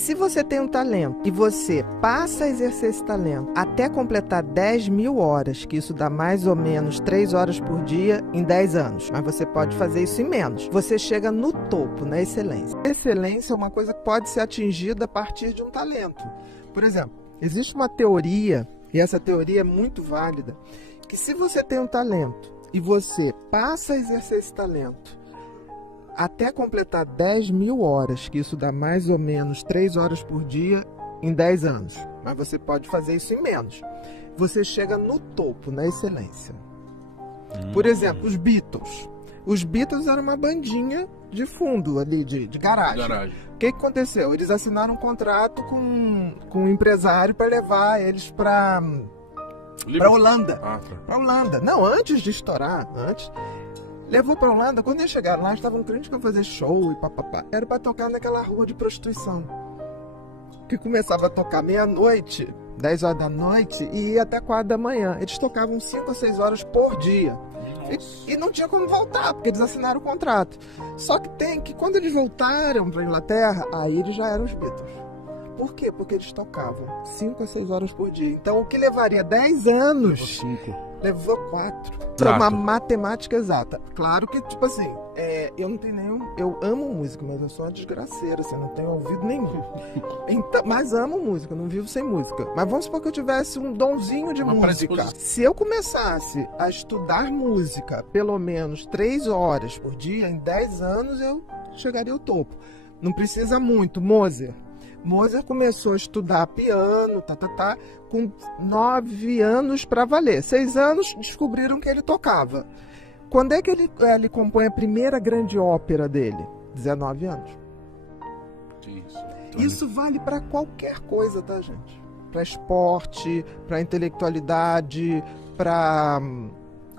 Se você tem um talento e você passa a exercer esse talento até completar 10.000 horas, que isso dá mais ou menos 3 horas por dia em 10 anos, mas você pode fazer isso em menos, você chega no topo, na excelência. Excelência é uma coisa que pode ser atingida a partir de um talento. Por exemplo, existe uma teoria, e essa teoria é muito válida, que se você tem um talento e você passa a exercer esse talento até completar 10.000 horas, que isso dá mais ou menos 3 horas por dia em 10 anos. Mas você pode fazer isso em menos. Você chega no topo, na excelência. Por exemplo, os Beatles. Os Beatles eram uma bandinha de fundo ali, de garagem. O que aconteceu? Eles assinaram um contrato com um empresário para levar eles para Holanda. Para Holanda. Não, antes de estourar, levou pra Holanda. Quando eles chegaram lá, estavam crentes pra fazer show e papapá. Era pra tocar naquela rua de prostituição, que começava a tocar meia-noite, 10 horas da noite, e ia até 4 da manhã. Eles tocavam 5 ou 6 horas por dia. E não tinha como voltar, porque eles assinaram o contrato. Só que quando eles voltaram pra Inglaterra, aí eles já eram os Beatles. Por quê? Porque eles tocavam 5 a 6 horas por dia. Então, o que levaria 10 anos, levou 4. É uma matemática exata. Claro que, tipo assim, eu não tenho nenhum... Eu amo música, mas eu sou uma desgraceira, assim, não tenho ouvido nenhum. Então, mas amo música, não vivo sem música. Mas vamos supor que eu tivesse um donzinho de música. Se eu começasse a estudar música pelo menos 3 horas por dia, em 10 anos eu chegaria ao topo. Não precisa muito. Mozart começou a estudar piano, com 9 anos para valer. 6 anos descobriram que ele tocava. Quando é que ele compõe a primeira grande ópera dele? 19 anos. Isso vale para qualquer coisa, tá, gente? Para esporte, para intelectualidade, para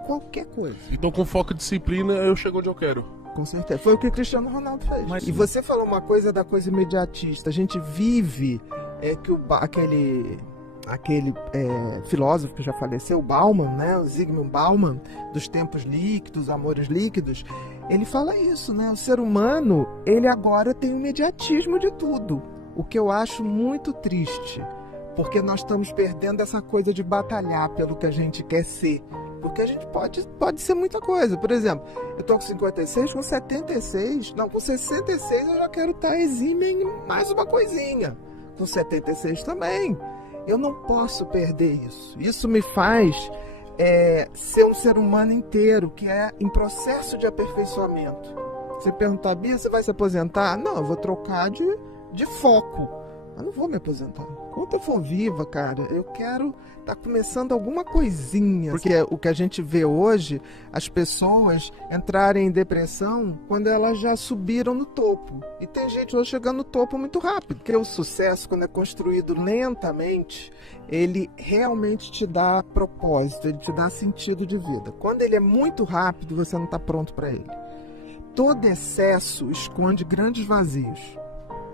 qualquer coisa. Então, com foco e disciplina, eu chego onde eu quero. Com certeza. Foi o que o Cristiano Ronaldo fez. E você falou uma coisa da coisa imediatista. A gente vive que aquele filósofo que já faleceu, Bauman, né? O Zygmunt Bauman, dos tempos líquidos, amores líquidos, ele fala isso, né? O ser humano, ele agora tem o imediatismo de tudo. O que eu acho muito triste, porque nós estamos perdendo essa coisa de batalhar pelo que a gente quer ser. Porque a gente pode ser muita coisa. Por exemplo, eu tô com 56, com 76... Não, com 66 eu já quero estar exímio em mais uma coisinha. Com 76 também. Eu não posso perder isso. Isso me faz ser um ser humano inteiro, que é em processo de aperfeiçoamento. Você perguntar, Bia, você vai se aposentar? Não, eu vou trocar de foco. Eu não vou me aposentar. Enquanto eu for viva, cara, eu quero estar começando alguma coisinha. Porque o que a gente vê hoje, as pessoas entrarem em depressão quando elas já subiram no topo. E tem gente hoje chegando no topo muito rápido. Porque o sucesso, quando é construído lentamente, ele realmente te dá propósito, ele te dá sentido de vida. Quando ele é muito rápido, você não está pronto para ele. Todo excesso esconde grandes vazios.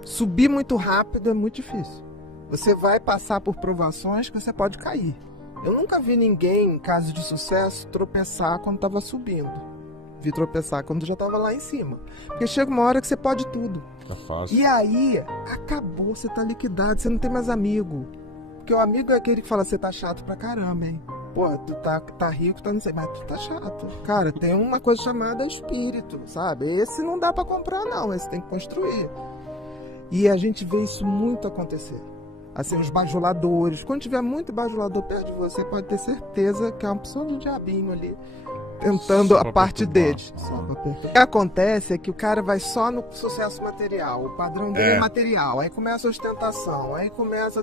Subir muito rápido é muito difícil. Você vai passar por provações que você pode cair. Eu nunca vi ninguém, em caso de sucesso, tropeçar quando estava subindo. Vi tropeçar quando já estava lá em cima. Porque chega uma hora que você pode tudo. Tá fácil. E aí, acabou, você tá liquidado, você não tem mais amigo. Porque o amigo é aquele que fala, você tá chato pra caramba, hein? Pô, tu tá rico, não sei, mas tu tá chato. Cara, tem uma coisa chamada espírito, sabe? Esse não dá pra comprar, não. Esse tem que construir. E a gente vê isso muito acontecer. Assim, os bajuladores. Quando tiver muito bajulador perto de você, pode ter certeza que é uma opção de diabinho ali, tentando a parte deles. O que acontece é que o cara vai só no sucesso material. O padrão dele é material. Aí começa a ostentação. Aí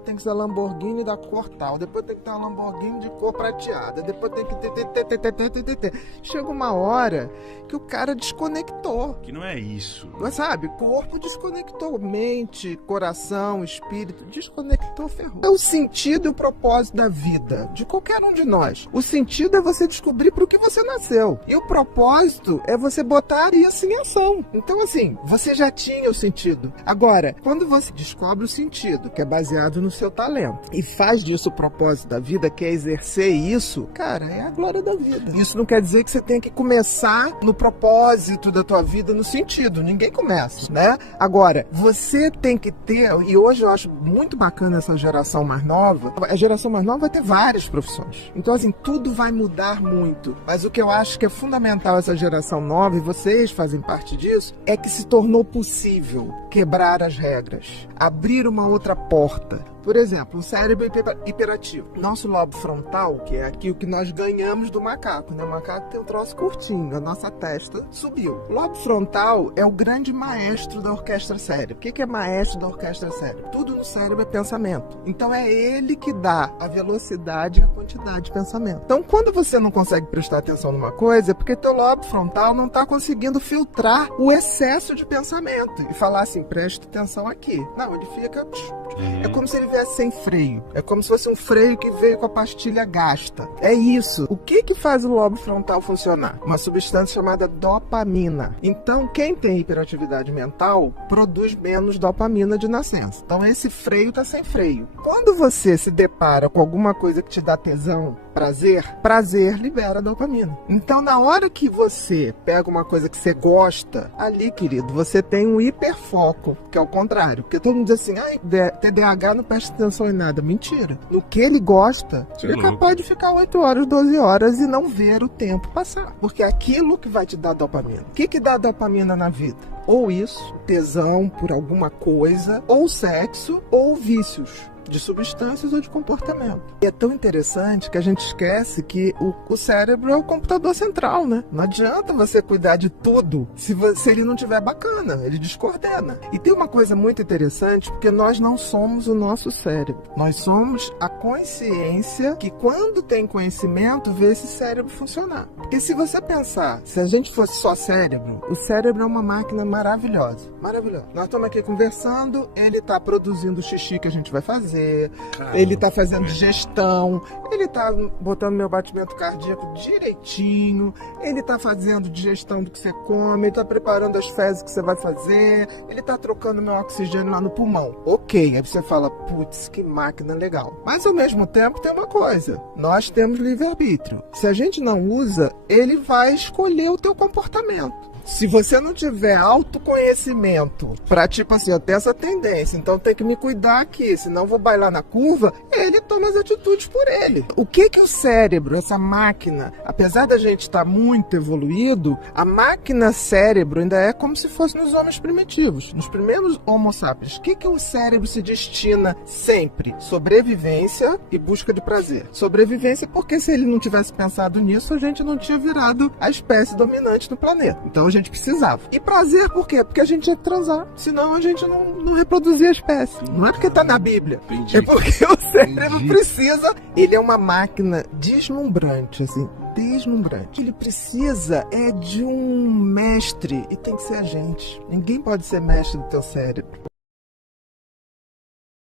tem que ser Lamborghini da cor tal. Depois tem que ter uma Lamborghini de cor prateada. Depois tem que ter. Chega uma hora que o cara desconectou. Que não é isso. Mas sabe, corpo desconectou. Mente, coração, espírito, desconectou, ferrou. É o sentido e o propósito da vida de qualquer um de nós. O sentido é você descobrir para o que você nasceu. seu. E o propósito é você botar isso em ação. Então, assim, você já tinha o sentido. Agora, quando você descobre o sentido, que é baseado no seu talento, e faz disso o propósito da vida, que é exercer isso, cara, é a glória da vida. Isso não quer dizer que você tenha que começar no propósito da tua vida, no sentido. Ninguém começa, né? Agora, você tem que ter, e hoje eu acho muito bacana essa geração mais nova, a geração mais nova vai ter várias profissões. Então, assim, tudo vai mudar muito. Mas o que eu acho que é fundamental essa geração nova, e vocês fazem parte disso, é que se tornou possível quebrar as regras, abrir uma outra porta. Por exemplo, o cérebro hiperativo. Nosso lobo frontal, que é aqui o que nós ganhamos do macaco, né? O macaco tem um troço curtinho, a nossa testa subiu. O lobo frontal é o grande maestro da orquestra cérebro. O que é maestro da orquestra cérebro? Tudo no cérebro é pensamento. Então é ele que dá a velocidade e a quantidade de pensamento. Então quando você não consegue prestar atenção numa coisa, é porque teu lobo frontal não está conseguindo filtrar o excesso de pensamento e falar assim, presta atenção aqui. Não, ele fica... É como se ele viesse sem freio. É como se fosse um freio que veio com a pastilha gasta. É isso. O que faz o lobo frontal funcionar? Uma substância chamada dopamina. Então, quem tem hiperatividade mental produz menos dopamina de nascença. Então, esse freio está sem freio. Quando você se depara com alguma coisa que te dá tesão, prazer libera dopamina. Então, na hora que você pega uma coisa que você gosta, ali, querido, você tem um hiperfoco, que é o contrário. Porque todo mundo diz assim, TDAH não presta atenção em nada. Mentira. No que ele gosta, ele é capaz de ficar 8 horas, 12 horas e não ver o tempo passar. Porque é aquilo que vai te dar dopamina. O que dá dopamina na vida? Ou isso, tesão por alguma coisa, ou sexo, ou vícios de substâncias ou de comportamento. E é tão interessante que a gente esquece que o cérebro é o computador central, né? Não adianta você cuidar de tudo se ele não estiver bacana, ele descoordena. E tem uma coisa muito interessante, porque nós não somos o nosso cérebro. Nós somos a consciência que, quando tem conhecimento, vê esse cérebro funcionar. Porque se você pensar, se a gente fosse só cérebro, o cérebro é uma máquina maravilhosa. Maravilhosa. Nós estamos aqui conversando, ele está produzindo o xixi que a gente vai fazer, ele tá fazendo digestão, ele tá botando meu batimento cardíaco direitinho, ele tá fazendo digestão do que você come, ele tá preparando as fezes que você vai fazer, ele tá trocando meu oxigênio lá no pulmão. Ok, aí você fala, putz, que máquina legal. Mas ao mesmo tempo tem uma coisa, nós temos livre-arbítrio. Se a gente não usa, ele vai escolher o teu comportamento. Se você não tiver autoconhecimento pra, tipo assim, eu tenho essa tendência, então tem que me cuidar aqui, senão vou bailar na curva, ele toma as atitudes por ele. O que o cérebro, essa máquina, apesar da gente estar muito evoluído, a máquina cérebro ainda é como se fosse nos homens primitivos, nos primeiros homo sapiens. O que o cérebro se destina sempre? Sobrevivência e busca de prazer. Sobrevivência porque se ele não tivesse pensado nisso, a gente não tinha virado a espécie dominante do planeta. Então a gente precisava. E prazer por quê? Porque a gente ia transar. Senão a gente não reproduzia a espécie. Não é porque tá na Bíblia. Entendi. É porque o cérebro precisa. Ele é uma máquina deslumbrante, assim. Deslumbrante. Ele precisa de um mestre. E tem que ser a gente. Ninguém pode ser mestre do teu cérebro.